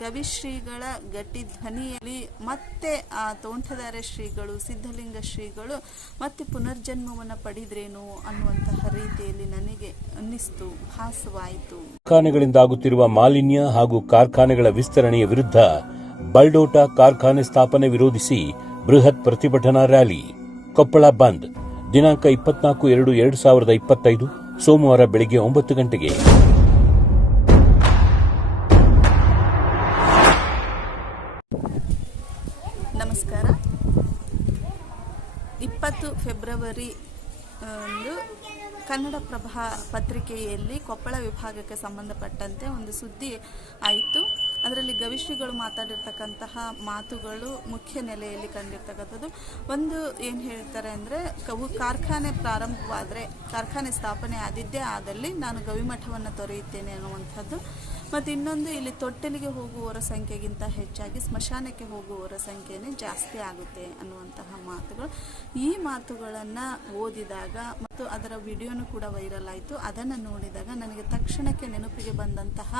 ಕವಿಶ್ರೀಗಳ ಗಟ್ಟಿ ಧ್ವನಿಯಲ್ಲಿ ಮತ್ತೆ ಆ ತೋಂಟದಾರ್ಯ ಶ್ರೀಗಳು ಸಿದ್ಧಲಿಂಗ ಶ್ರೀಗಳು ಮತ್ತೆ ಪುನರ್ಜನ್ಮವನ್ನು ಪಡೆದ್ರೇನು ಅನ್ನುವಂತಹ ರೀತಿಯಲ್ಲಿ ನನಗೆ ಅನ್ನಿಸ್ತು, ಭಾಸವಾಯಿತು. ಕಾರ್ಖಾನೆಗಳಿಂದ ಆಗುತ್ತಿರುವ ಮಾಲಿನ್ಯ ಹಾಗೂ ಕಾರ್ಖಾನೆಗಳ ವಿಸ್ತರಣೆಯ ವಿರುದ್ಧ ಬಲ್ಡೋಟ ಕಾರ್ಖಾನೆ ಸ್ಥಾಪನೆ ವಿರೋಧಿಸಿ ಬೃಹತ್ ಪ್ರತಿಭಟನಾ ರ್ಯಾಲಿ. ಕೊಪ್ಪಳ ಬಂದ್ ದಿನಾಂಕ 24/2/2025 ಸೋಮವಾರ ಬೆಳಗ್ಗೆ 9 ಗಂಟೆಗೆ. ನಮಸ್ಕಾರ. 20 ಫೆಬ್ರವರಿ ಕನ್ನಡಪ್ರಭ ಪತ್ರಿಕೆಯಲ್ಲಿ ಕೊಪ್ಪಳ ವಿಭಾಗಕ್ಕೆ ಸಂಬಂಧಪಟ್ಟಂತೆ ಒಂದು ಸುದ್ದಿ ಆಯಿತು. ಅದರಲ್ಲಿ ಗವಿಶ್ರೀಗಳು ಮಾತಾಡಿರ್ತಕ್ಕಂತಹ ಮಾತುಗಳು ಮುಖ್ಯ ನೆಲೆಯಲ್ಲಿ ಕಂಡಿರ್ತಕ್ಕಂಥದ್ದು. ಒಂದು ಏನು ಹೇಳ್ತಾರೆ ಅಂದರೆ, ಕಾರ್ಖಾನೆ ಪ್ರಾರಂಭವಾದರೆ, ಕಾರ್ಖಾನೆ ಸ್ಥಾಪನೆ ಆದಿದ್ದೇ ಆದಲ್ಲಿ ನಾನು ಗವಿಮಠವನ್ನು ತೊರೆಯುತ್ತೇನೆ ಅನ್ನುವಂಥದ್ದು. ಮತ್ತು ಇನ್ನೊಂದು, ಇಲ್ಲಿ ತೊಟ್ಟೆಲಿಗೆ ಹೋಗುವವರ ಸಂಖ್ಯೆಗಿಂತ ಹೆಚ್ಚಾಗಿ ಸ್ಮಶಾನಕ್ಕೆ ಹೋಗುವವರ ಸಂಖ್ಯೆನೇ ಜಾಸ್ತಿ ಆಗುತ್ತೆ ಅನ್ನುವಂತಹ ಮಾತುಗಳು. ಈ ಮಾತುಗಳನ್ನು ಓದಿದಾಗ ಮತ್ತು ಅದರ ವಿಡಿಯೋನು ಕೂಡ ವೈರಲ್ ಆಯಿತು. ಅದನ್ನು ನೋಡಿದಾಗ ನನಗೆ ತಕ್ಷಣಕ್ಕೆ ನೆನಪಿಗೆ ಬಂದಂತಹ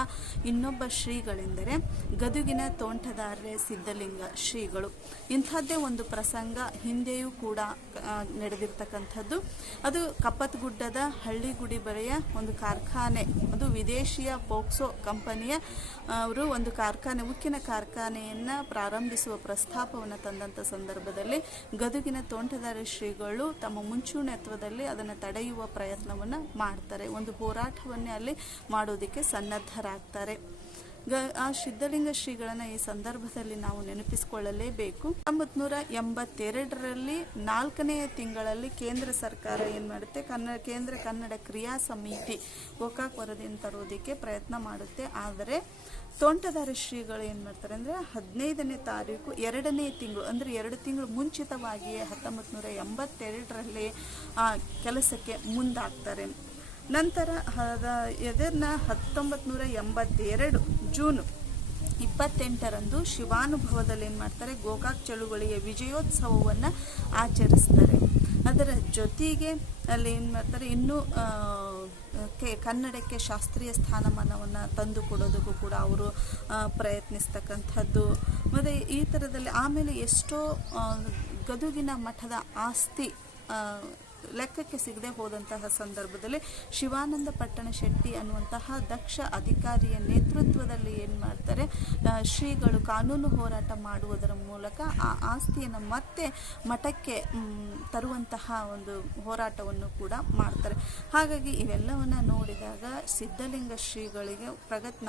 ಇನ್ನೊಬ್ಬ ಶ್ರೀಗಳೆಂದರೆ ಗದುಗಿನ ತೋಂಟದಾರ್ಯ ಸಿದ್ಧಲಿಂಗ ಶ್ರೀಗಳು. ಇಂಥದ್ದೇ ಒಂದು ಪ್ರಸಂಗ ಹಿಂದೆಯೂ ಕೂಡ ನಡೆದಿರ್ತಕ್ಕಂಥದ್ದು. ಅದು ಕಪ್ಪತ್ಗುಡ್ಡದ ಹಳ್ಳಿಗುಡಿ ಬಳಿಯ ಒಂದು ಕಾರ್ಖಾನೆ, ಅದು ವಿದೇಶಿಯ ಪೋಕ್ಸೋ ಕಂಪನಿಯ ಅವರು ಒಂದು ಕಾರ್ಖಾನೆ, ಉಕ್ಕಿನ ಕಾರ್ಖಾನೆಯನ್ನು ಪ್ರಾರಂಭಿಸುವ ಪ್ರಸ್ತಾಪವನ್ನು ತಂದಂಥ ಸಂದರ್ಭದಲ್ಲಿ ಗದುಗಿನ ತೋಂಟದಾರ್ಯ ಶ್ರೀಗಳು ತಮ್ಮ ಮುಂಚೂಣಿತ್ವದಲ್ಲಿ ಅದನ್ನು ತಡೆಯುವ ಪ್ರಯತ್ನವನ್ನು ಮಾಡ್ತಾರೆ. ಒಂದು ಹೋರಾಟವನ್ನೇ ಅಲ್ಲಿ ಮಾಡೋದಕ್ಕೆ ಸನ್ನದ್ಧರಾಗ್ತಾರೆ. ಆ ಸಿದ್ಧಲಿಂಗ ಶ್ರೀಗಳನ್ನು ಈ ಸಂದರ್ಭದಲ್ಲಿ ನಾವು ನೆನಪಿಸಿಕೊಳ್ಳಲೇಬೇಕು. 1982ರಲ್ಲಿ 4ನೇ ತಿಂಗಳಲ್ಲಿ ಕೇಂದ್ರ ಸರ್ಕಾರ ಏನು ಮಾಡುತ್ತೆ, ಕೇಂದ್ರ ಕನ್ನಡ ಕ್ರಿಯಾ ಸಮಿತಿ ಗೋಕಾಕ್ ವರದಿಯನ್ನು ತರೋದಕ್ಕೆ ಪ್ರಯತ್ನ ಮಾಡುತ್ತೆ. ಆದರೆ ತೋಂಟದಾರ್ಯ ಶ್ರೀಗಳು ಏನು ಮಾಡ್ತಾರೆ ಅಂದರೆ 15ನೇ ತಾರೀಕು 2ನೇ ತಿಂಗಳು, ಅಂದರೆ 2 ತಿಂಗಳು ಮುಂಚಿತವಾಗಿಯೇ 1982ರಲ್ಲಿ ಕೆಲಸಕ್ಕೆ ಮುಂದಾಗ್ತಾರೆ. ನಂತರ ಇದನ್ನು 1982 ಜೂನ್ 28ರಂದು ಶಿವಾನುಭವದಲ್ಲಿ ಏನು ಮಾಡ್ತಾರೆ, ಗೋಕಾಕ್ ಚಳುವಳಿಯ ವಿಜಯೋತ್ಸವವನ್ನು ಆಚರಿಸ್ತಾರೆ. ಅದರ ಜೊತೆಗೆ ಅಲ್ಲಿ ಏನು ಮಾಡ್ತಾರೆ, ಇನ್ನೂ ಕನ್ನಡಕ್ಕೆ ಶಾಸ್ತ್ರೀಯ ಸ್ಥಾನಮಾನವನ್ನು ತಂದು ಕೊಡೋದಕ್ಕೂ ಕೂಡ ಅವರು ಪ್ರಯತ್ನಿಸ್ತಕ್ಕಂಥದ್ದು. ಮತ್ತು ಈ ಥರದಲ್ಲಿ ಆಮೇಲೆ ಎಷ್ಟೋ ಗದುಗಿನ ಮಠದ ಆಸ್ತಿ ಲೆಕ್ಕಕ್ಕೆ ಸಿಗದೆ ಹೋದಂತಹ ಸಂದರ್ಭದಲ್ಲಿ ಶಿವಾನಂದ ಪಟ್ಟಣ ಶೆಟ್ಟಿ ಅನ್ನುವಂತಹ ದಕ್ಷ ಅಧಿಕಾರಿಯ ನೇತೃತ್ವದಲ್ಲಿ ಏನು ಮಾಡ್ತಾರೆ, ಶ್ರೀಗಳು ಕಾನೂನು ಹೋರಾಟ ಮಾಡುವುದರ ಮೂಲಕ ಆ ಆಸ್ತಿಯನ್ನು ಮತ್ತೆ ಮಠಕ್ಕೆ ತರುವಂತಹ ಒಂದು ಹೋರಾಟವನ್ನು ಕೂಡ ಮಾಡ್ತಾರೆ. ಹಾಗಾಗಿ ಇವೆಲ್ಲವನ್ನು ನೋಡಿದಾಗ ಸಿದ್ಧಲಿಂಗ ಶ್ರೀಗಳಿಗೆ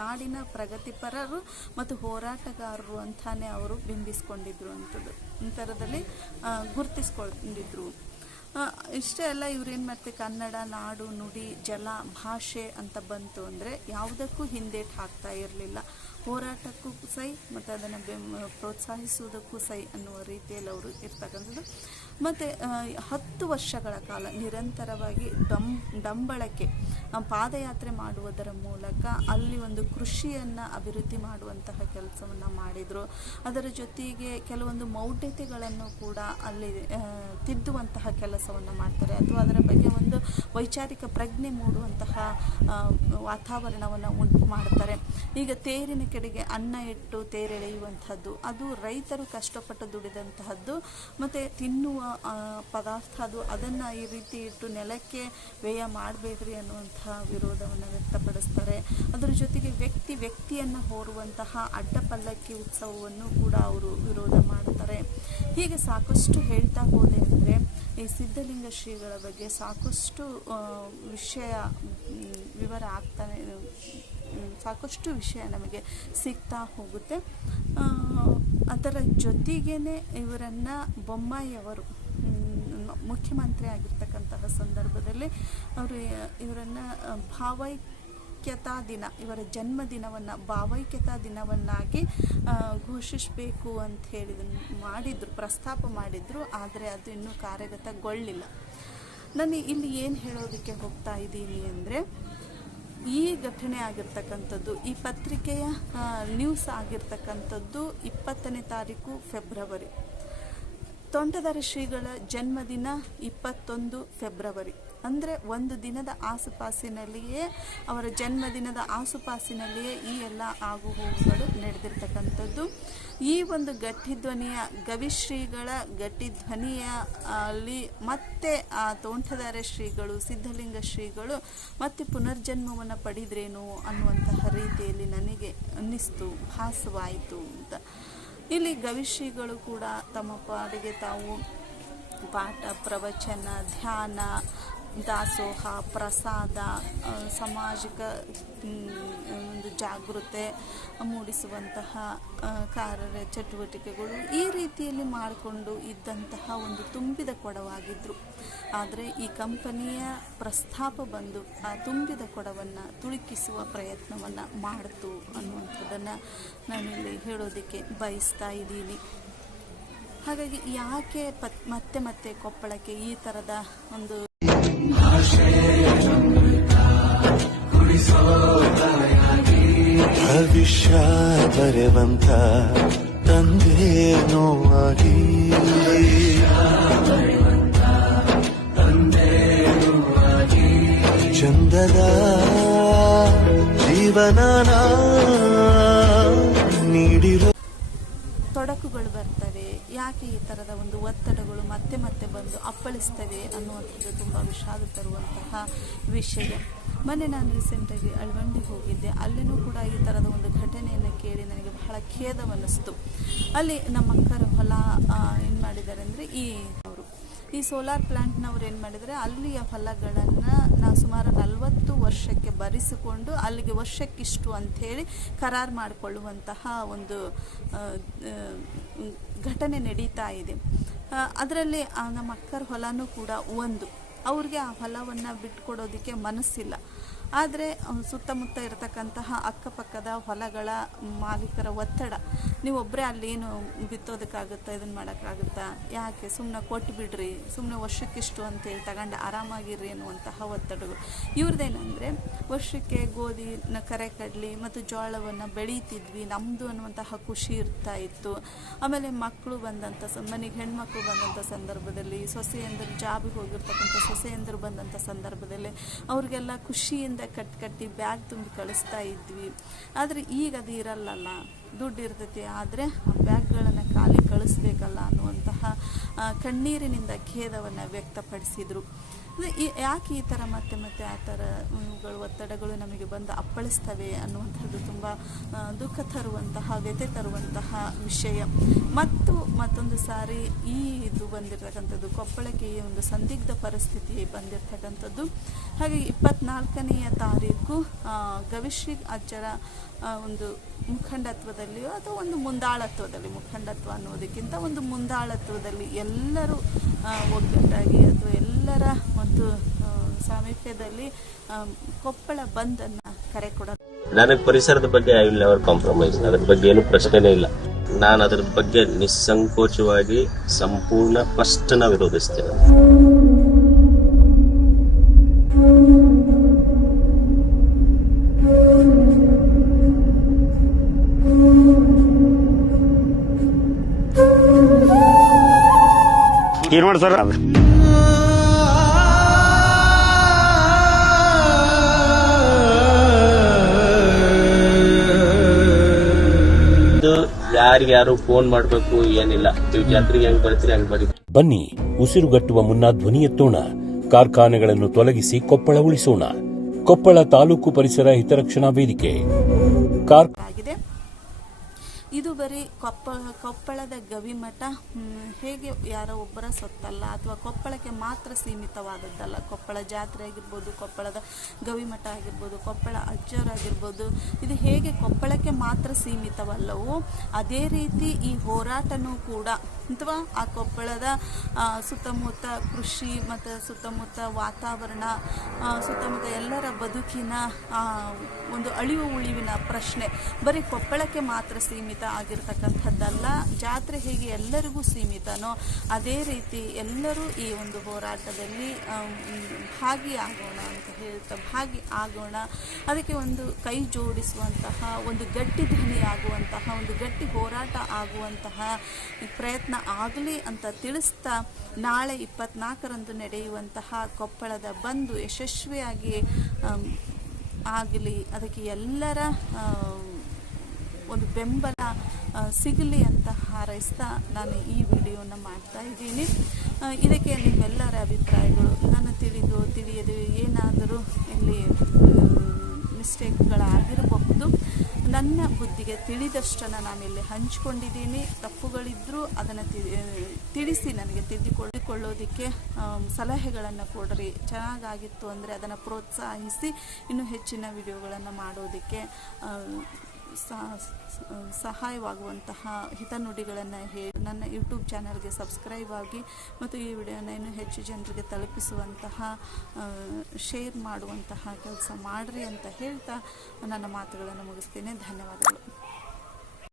ನಾಡಿನ ಪ್ರಗತಿಪರರು ಮತ್ತು ಹೋರಾಟಗಾರರು ಅಂತಾನೆ ಅವರು ಬಿಂಬಿಸ್ಕೊಂಡಿದ್ರು ಅಂಥದ್ದು, ಇಂಥರದಲ್ಲಿ ಗುರುತಿಸ್ಕೊಂಡಿದ್ರು. ಇಷ್ಟೇ ಅಲ್ಲ, ಇವ್ರೇನು ಮಾಡ್ತಾರೆ, ಕನ್ನಡ ನಾಡು ನುಡಿ ಜಲ ಭಾಷೆ ಅಂತ ಬಂತು ಅಂದರೆ ಯಾವುದಕ್ಕೂ ಹಿಂದೇಟು ಹಾಕ್ತಾ ಇರಲಿಲ್ಲ. ಹೋರಾಟಕ್ಕೂ ಸೈ ಮತ್ತು ಅದನ್ನು ಪ್ರೋತ್ಸಾಹಿಸುವುದಕ್ಕೂ ಸೈ ಅನ್ನುವ ರೀತಿಯಲ್ಲಿ ಅವರು ಇರ್ತಕ್ಕಂಥದ್ದು. ಮತ್ತು 10 ವರ್ಷಗಳ ಕಾಲ ನಿರಂತರವಾಗಿ ಡಂಬಳಕ್ಕೆ ಪಾದಯಾತ್ರೆ ಮಾಡುವುದರ ಮೂಲಕ ಅಲ್ಲಿ ಒಂದು ಕೃಷಿಯನ್ನು ಅಭಿವೃದ್ಧಿ ಮಾಡುವಂತಹ ಕೆಲಸವನ್ನು ಮಾಡಿದರು. ಅದರ ಜೊತೆಗೆ ಕೆಲವೊಂದು ಮೌಢ್ಯತೆಗಳನ್ನು ಕೂಡ ಅಲ್ಲಿ ತಿದ್ದುವಂತಹ ಕೆಲಸವನ್ನು ಮಾಡ್ತಾರೆ, ಅಥವಾ ಅದರ ಬಗ್ಗೆ ಒಂದು ವೈಚಾರಿಕ ಪ್ರಜ್ಞೆ ಮೂಡುವಂತಹ ವಾತಾವರಣವನ್ನು ಉಂಟು ಮಾಡ್ತಾರೆ. ಈಗ ತೇರಿನ ಕಡೆಗೆ ಅನ್ನ ಇಟ್ಟು ತೇರೆಳೆಯುವಂಥದ್ದು, ಅದು ರೈತರು ಕಷ್ಟಪಟ್ಟು ದುಡಿದಂತಹದ್ದು, ಮತ್ತು ತಿನ್ನುವ ಪದಾರ್ಥ ಅದು, ಅದನ್ನು ಈ ರೀತಿ ಇಟ್ಟು ನೆಲಕ್ಕೆ ವ್ಯಯ ಮಾಡಬೇಡ್ರಿ ಅನ್ನುವಂತಹ ವಿರೋಧವನ್ನು ವ್ಯಕ್ತಪಡಿಸ್ತಾರೆ. ಅದರ ಜೊತೆಗೆ ವ್ಯಕ್ತಿಯನ್ನು ಹೋರುವಂತಹ ಅಡ್ಡಪಲ್ಲಕ್ಕಿ ಉತ್ಸವವನ್ನು ಕೂಡ ಅವರು ವಿರೋಧ ಮಾಡ್ತಾರೆ. ಹೀಗೆ ಸಾಕಷ್ಟು ಹೇಳ್ತಾ ಹೋದೆ ಅಂದರೆ ಈ ಸಿದ್ಧಲಿಂಗ ಶ್ರೀಗಳ ಬಗ್ಗೆ ಸಾಕಷ್ಟು ವಿವರ ಆಗ್ತಾನೆ, ಸಾಕಷ್ಟು ವಿಷಯ ನಮಗೆ ಸಿಗ್ತಾ ಹೋಗುತ್ತೆ. ಅದರ ಜೊತೆಗೇ ಇವರನ್ನು ಬೊಮ್ಮಾಯಿಯವರು ಮುಖ್ಯಮಂತ್ರಿ ಆಗಿರ್ತಕ್ಕಂತಹ ಸಂದರ್ಭದಲ್ಲಿ ಇವರನ್ನು ಭಾವೈಕ್ಯತಾ ದಿನ, ಇವರ ಜನ್ಮದಿನವನ್ನು ಭಾವೈಕ್ಯತಾ ದಿನವನ್ನಾಗಿ ಘೋಷಿಸಬೇಕು ಅಂತ ಹೇಳಿದ್ರು, ಪ್ರಸ್ತಾಪ ಮಾಡಿದರು. ಆದರೆ ಅದು ಇನ್ನೂ ಕಾರ್ಯಗತಗೊಳ್ಳಿಲ್ಲ. ನಾನು ಇಲ್ಲಿ ಏನು ಹೇಳೋದಕ್ಕೆ ಹೋಗ್ತಾ ಇದ್ದೀನಿ ಅಂದರೆ, ಈ ಘಟನೆ ಆಗಿರ್ತಕ್ಕಂಥದ್ದು, ಈ ಪತ್ರಿಕೆಯ ನ್ಯೂಸ್ ಆಗಿರ್ತಕ್ಕಂಥದ್ದು 20ನೇ ತಾರೀಕು ಫೆಬ್ರವರಿ. ತೋಂಟದಾರ್ಯ ಶ್ರೀಗಳ ಜನ್ಮದಿನ 21 ಫೆಬ್ರವರಿ. ಅಂದರೆ ಒಂದು ದಿನದ ಆಸುಪಾಸಿನಲ್ಲಿಯೇ, ಅವರ ಜನ್ಮದಿನದ ಆಸುಪಾಸಿನಲ್ಲಿಯೇ ಈ ಎಲ್ಲ ಆಗುಹೋಗುಗಳು ನಡೆದಿರ್ತಕ್ಕಂಥದ್ದು. ಈ ಒಂದು ಗಟ್ಟಿಧ್ವನಿಯ ಗವಿಶ್ರೀಗಳ ಗಟ್ಟಿಧ್ವನಿಯ ಅಲ್ಲಿ ಮತ್ತೆ ಆ ತೋಂಟದಾರ್ಯ ಶ್ರೀಗಳು, ಸಿದ್ಧಲಿಂಗ ಶ್ರೀಗಳು ಮತ್ತೆ ಪುನರ್ಜನ್ಮವನ್ನು ಪಡೆದ್ರೇನು ಅನ್ನುವಂತಹ ರೀತಿಯಲ್ಲಿ ನನಗೆ ಅನ್ನಿಸ್ತು, ಭಾಸವಾಯಿತು ಅಂತ. ಇಲ್ಲಿ ಗವಿಶ್ರೀಗಳು ಕೂಡ ತಮ್ಮ ಪಾಡಿಗೆ ತಾವು ಪಾಠ, ಪ್ರವಚನ, ಧ್ಯಾನ, ದಾಸೋಹ, ಪ್ರಸಾದ, ಸಾಮಾಜಿಕ ಒಂದು ಜಾಗೃತೆ ಮೂಡಿಸುವಂತಹ ಕಾರ್ಯ ಚಟುವಟಿಕೆಗಳು ಈ ರೀತಿಯಲ್ಲಿ ಮಾಡಿಕೊಂಡು ಇದ್ದಂತಹ ಒಂದು ತುಂಬಿದ ಕೊಡವಾಗಿದ್ದರು. ಆದರೆ ಈ ಕಂಪನಿಯ ಪ್ರಸ್ತಾಪ ಬಂದು ಆ ತುಂಬಿದ ಕೊಡವನ್ನು ತುಳುಕಿಸುವ ಪ್ರಯತ್ನವನ್ನು ಮಾಡ್ತು ಅನ್ನುವಂಥದ್ದನ್ನು ನಾನಿಲ್ಲಿ ಹೇಳೋದಕ್ಕೆ ಬಯಸ್ತಾ ಇದ್ದೀನಿ. ಹಾಗಾಗಿ ಯಾಕೆ ಮತ್ತೆ ಮತ್ತೆ ಕೊಪ್ಪಳಕ್ಕೆ ಈ ಥರದ ಒಂದು ಭವಿಷ್ಯ ಬರೆವಂತ ತಂದೇನೋ ಆಗಿ ಚಂದದ ಜೀವನ ನೀಡಿರೋ ತೊಡಕುಗಳು ಬರ್ತವೆ. ಯಾಕೆ ಈ ಥರದ ಒಂದು ಒತ್ತಡಗಳು ಮತ್ತೆ ಮತ್ತೆ ಬಂದು ಅಪ್ಪಳಿಸ್ತವೆ ಅನ್ನುವಂಥದ್ದು ತುಂಬ ವಿಷಾದ ತರುವಂತಹ ವಿಷಯ. ಮೊನ್ನೆ ನಾನು ರೀಸೆಂಟಾಗಿ ಅಳವಂಡಿಗೆ ಹೋಗಿದ್ದೆ. ಅಲ್ಲಿನೂ ಕೂಡ ಈ ಥರದ ಒಂದು ಘಟನೆಯನ್ನು ಕೇಳಿ ನನಗೆ ಬಹಳ ಖೇದವನ್ನಿಸ್ತು. ಅಲ್ಲಿ ನಮ್ಮ ಅಕ್ಕರ ಹೊಲ ಏನು ಮಾಡಿದ್ದಾರೆ ಅಂದರೆ ಈ ಸೋಲಾರ್ ಪ್ಲ್ಯಾಂಟ್ನವ್ರು ಏನು ಮಾಡಿದರೆ ಅಲ್ಲಿಯ ಹೊಲಗಳನ್ನು ನಾವು ಸುಮಾರು 40 ವರ್ಷಕ್ಕೆ ಬರೆಸಿಕೊಂಡು ಅಲ್ಲಿಗೆ ವರ್ಷಕ್ಕಿಷ್ಟು ಅಂಥೇಳಿ ಕರಾರು ಮಾಡಿಕೊಳ್ಳುವಂತಹ ಒಂದು ಘಟನೆ ನಡೀತಾ ಇದೆ. ಅದರಲ್ಲಿ ನಮ್ಮ ಅಕ್ಕರ ಹೊಲನೂ ಕೂಡ ಒಂದು. ಅವ್ರಿಗೆ ಆ ಹೊಲವನ್ನು ಬಿಟ್ಟುಕೊಡೋದಕ್ಕೆ ಮನಸ್ಸಿಲ್ಲ. ಆದರೆ ಸುತ್ತಮುತ್ತ ಇರತಕ್ಕಂತಹ ಅಕ್ಕಪಕ್ಕದ ಹೊಲಗಳ ಮಾಲೀಕರ ಒತ್ತಡ, ನೀವೊಬ್ಬರೇ ಅಲ್ಲೇನು ಬಿತ್ತೋದಕ್ಕಾಗುತ್ತಾ, ಇದನ್ನು ಮಾಡೋಕ್ಕಾಗುತ್ತಾ, ಯಾಕೆ ಸುಮ್ಮನೆ ಕೊಟ್ಟು ಬಿಡ್ರಿ, ಸುಮ್ಮನೆ ವರ್ಷಕ್ಕಿಷ್ಟು ಅಂತೇಳಿ ತಗೊಂಡು ಆರಾಮಾಗಿರ್ರಿ ಅನ್ನುವಂತಹ ಒತ್ತಡಗಳು. ಇವ್ರದ್ದೇನೆಂದರೆ ವರ್ಷಕ್ಕೆ ಗೋಧಿನ ಕರೆ ಕಡಲಿ ಮತ್ತು ಜೋಳವನ್ನು ಬೆಳೀತಿದ್ವಿ, ನಮ್ಮದು ಅನ್ನುವಂತಹ ಖುಷಿ ಇರ್ತಾ ಇತ್ತು. ಆಮೇಲೆ ಮಕ್ಕಳು ಬಂದಂಥ ಮನೆಗೆ ಹೆಣ್ಮಕ್ಳು ಬಂದಂಥ ಸಂದರ್ಭದಲ್ಲಿ, ಸೊಸೆಯಂದರು ಜಾಬಿಗೆ ಹೋಗಿರ್ತಕ್ಕಂಥ ಸೊಸೆಯಂದರು ಬಂದಂಥ ಸಂದರ್ಭದಲ್ಲಿ ಅವ್ರಿಗೆಲ್ಲ ಖುಷಿಯಿಂದ ಕಟ್ಟಿ ಬ್ಯಾಗ್ ತುಂಬಿ ಕಳಿಸ್ತಾ ಇದ್ವಿ. ಆದರೆ ಈಗ ಅದು ಇರಲ್ಲಲ್ಲ, ದುಡ್ಡು ಇರ್ತೈತಿ, ಆದರೆ ಆ ಬ್ಯಾಗ್ಗಳನ್ನು ಖಾಲಿ ಕಳಿಸ್ಬೇಕಲ್ಲ ಅನ್ನುವಂತಹ ಕಣ್ಣೀರಿನಿಂದ ಖೇದವನ್ನು ವ್ಯಕ್ತಪಡಿಸಿದರು. ಯಾಕೆ ಈ ಥರ ಮತ್ತೆ ಮತ್ತೆ ಆ ಥರ ಒತ್ತಡಗಳು ನಮಗೆ ಬಂದು ಅಪ್ಪಳಿಸ್ತವೆ ಅನ್ನುವಂಥದ್ದು ತುಂಬ ದುಃಖ ತರುವಂತಹ, ವ್ಯಥೆ ತರುವಂತಹ ವಿಷಯ. ಮತ್ತೊಂದು ಸಾರಿ ಇದು ಬಂದಿರತಕ್ಕಂಥದ್ದು ಕೊಪ್ಪಳಕ್ಕೆ ಒಂದು ಸಂದಿಗ್ಧ ಪರಿಸ್ಥಿತಿ ಬಂದಿರತಕ್ಕಂಥದ್ದು. ಹಾಗೆ 24ನೇ ತಾರೀಕು ಗವಿಶ್ರೀ ಅಜ್ಜರ ಒಂದು ಮುಖಂಡತ್ವದಲ್ಲಿಯೋ ಅಥವಾ ಒಂದು ಮುಂದಾಳತ್ವದಲ್ಲಿ, ಮುಖಂಡತ್ವ ಅನ್ನೋದಕ್ಕಿಂತ ಒಂದು ಮುಂದಾಳತ್ವದಲ್ಲಿ ಎಲ್ಲರೂ ಒಗ್ಗಟ್ಟಾಗಿ ಅಥವಾ ಎಲ್ಲರ ಒಂದು ಸಾಮೀಪ್ಯದಲ್ಲಿ ಕೊಪ್ಪಳ ಬಂದನ್ನು ಕರೆ ಕೊಡ. ನನಗೆ ಪರಿಸರದ ಬಗ್ಗೆ ಐ ವಿಲ್ ನೆವರ್ ಕಾಂಪ್ರಮೈಸ್. ಅದ್ರ ಬಗ್ಗೆ ಏನು ಪ್ರಶ್ನೆನೇ ಇಲ್ಲ. ನಾನು ಅದ್ರ ಬಗ್ಗೆ ನಿಸ್ಸಂಕೋಚವಾಗಿ ಸಂಪೂರ್ಣ ಫಸ್ಟ್ ವಿರೋಧಿಸ್ತೇನೆ. ಏನ್ ಮಾಡ್ತಾರ ಯಾರು ಫೋನ್ ಮಾಡ್ಬೇಕು ಏನಿಲ್ಲ. ನೀವು ಜಾತ್ರೆಗೆ ಹೆಂಗ್ ಬರ್ತೀರಿ ಹಂಗ್ ಬರೀ. ಬನ್ನಿ, ಉಸಿರುಗಟ್ಟುವ ಮುನ್ನ ಧ್ವನಿ ಎತ್ತೋಣ. ಕಾರ್ಖಾನೆಗಳನ್ನು ತೊಲಗಿಸಿ ಕೊಪ್ಪಳ ಉಳಿಸೋಣ. ಕೊಪ್ಪಳ ತಾಲೂಕು ಪರಿಸರ ಹಿತರಕ್ಷಣಾ ವೇದಿಕೆ ಆಗಿದೆ. ಇದು ಬರೀ ಕೊಪ್ಪಳದ ಗವಿಮಠ ಹೇಗೆ ಯಾರೋ ಒಬ್ಬರ ಸೊತ್ತಲ್ಲ ಅಥವಾ ಕೊಪ್ಪಳಕ್ಕೆ ಮಾತ್ರ ಸೀಮಿತವಾದದ್ದಲ್ಲ. ಕೊಪ್ಪಳ ಜಾತ್ರೆ ಆಗಿರ್ಬೋದು, ಕೊಪ್ಪಳದ ಗವಿಮಠ ಆಗಿರ್ಬೋದು, ಕೊಪ್ಪಳ ಅಜ್ಜರಾಗಿರ್ಬೋದು, ಇದು ಹೇಗೆ ಕೊಪ್ಪಳಕ್ಕೆ ಮಾತ್ರ ಸೀಮಿತವಲ್ಲವೋ ಅದೇ ರೀತಿ ಈ ಹೋರಾಟನೂ ಕೂಡ ಅಥವಾ ಆ ಕೊಪ್ಪಳದ ಸುತ್ತಮುತ್ತ ಕೃಷಿ ಮತ್ತು ಸುತ್ತಮುತ್ತ ವಾತಾವರಣ, ಸುತ್ತಮುತ್ತ ಎಲ್ಲರ ಬದುಕಿನ ಒಂದು ಅಳಿವು ಉಳಿವಿನ ಪ್ರಶ್ನೆ ಬರೀ ಕೊಪ್ಪಳಕ್ಕೆ ಮಾತ್ರ ಸೀಮಿತ ಆಗಿರ್ತಕ್ಕಂಥದ್ದಲ್ಲ. ಜಾತ್ರೆ ಹೇಗೆ ಎಲ್ಲರಿಗೂ ಸೀಮಿತನೋ ಅದೇ ರೀತಿ ಎಲ್ಲರೂ ಈ ಒಂದು ಹೋರಾಟದಲ್ಲಿ ಭಾಗಿಯಾಗೋಣ ಅಂತ ಹೇಳ್ತಾ ಭಾಗಿಯಾಗೋಣ. ಅದಕ್ಕೆ ಒಂದು ಕೈ ಜೋಡಿಸುವಂತಹ, ಒಂದು ಗಟ್ಟಿ ಧ್ವನಿ ಆಗುವಂತಹ, ಒಂದು ಗಟ್ಟಿ ಹೋರಾಟ ಆಗುವಂತಹ ಪ್ರಯತ್ನ ಆಗಲಿ ಅಂತ ತಿಳಿಸ್ತಾ ನಾಳೆ 24ರಂದು ನಡೆಯುವಂತಹ ಕೊಪ್ಪಳದ ಬಂದು ಯಶಸ್ವಿಯಾಗಿ ಆಗಲಿ, ಅದಕ್ಕೆ ಎಲ್ಲರ ಒಂದು ಬೆಂಬಲ ಸಿಗಲಿ ಅಂತ ಹಾರೈಸ್ತಾ ನಾನು ಈ ವಿಡಿಯೋನ ಮಾಡ್ತಾ ಇದ್ದೀನಿ. ಇದಕ್ಕೆ ನಿಮ್ಮೆಲ್ಲರ ಅಭಿಪ್ರಾಯಗಳು, ನನ್ನ ತಿಳಿಯದೆ ಏನಾದರೂ ಇಲ್ಲಿ ಮಿಸ್ಟೇಕ್ಗಳಾಗಿರಬಹುದು. ನನ್ನ ಬುದ್ಧಿಗೆ ತಿಳಿದಷ್ಟನ್ನು ನಾನಿಲ್ಲಿ ಹಂಚ್ಕೊಂಡಿದ್ದೀನಿ. ತಪ್ಪುಗಳಿದ್ದರೂ ಅದನ್ನು ತಿಳಿಸಿ ನನಗೆ ತಿದ್ದಿಕೊಳ್ಳೋದಕ್ಕೆ ಸಲಹೆಗಳನ್ನು ಕೊಡ್ರಿ. ಚೆನ್ನಾಗಾಗಿತ್ತು ಅಂದರೆ ಅದನ್ನು ಪ್ರೋತ್ಸಾಹಿಸಿ ಇನ್ನೂ ಹೆಚ್ಚಿನ ವಿಡಿಯೋಗಳನ್ನು ಮಾಡೋದಕ್ಕೆ ಸಹಾಯವಾಗುವಂತಹ ಹಿತನುಡಿಗಳನ್ನು ನನ್ನ ಯೂಟ್ಯೂಬ್ ಚಾನಲ್ಗೆ ಸಬ್ಸ್ಕ್ರೈಬ್ ಆಗಿ ಮತ್ತು ಈ ವಿಡಿಯೋನ ಇನ್ನೂ ಹೆಚ್ಚು ಜನರಿಗೆ ತಲುಪಿಸುವಂತಹ ಶೇರ್ ಮಾಡುವಂತಹ ಕೆಲಸ ಮಾಡಿರಿ ಅಂತ ಹೇಳ್ತಾ ನನ್ನ ಮಾತುಗಳನ್ನು ಮುಗಿಸ್ತೇನೆ. ಧನ್ಯವಾದಗಳು.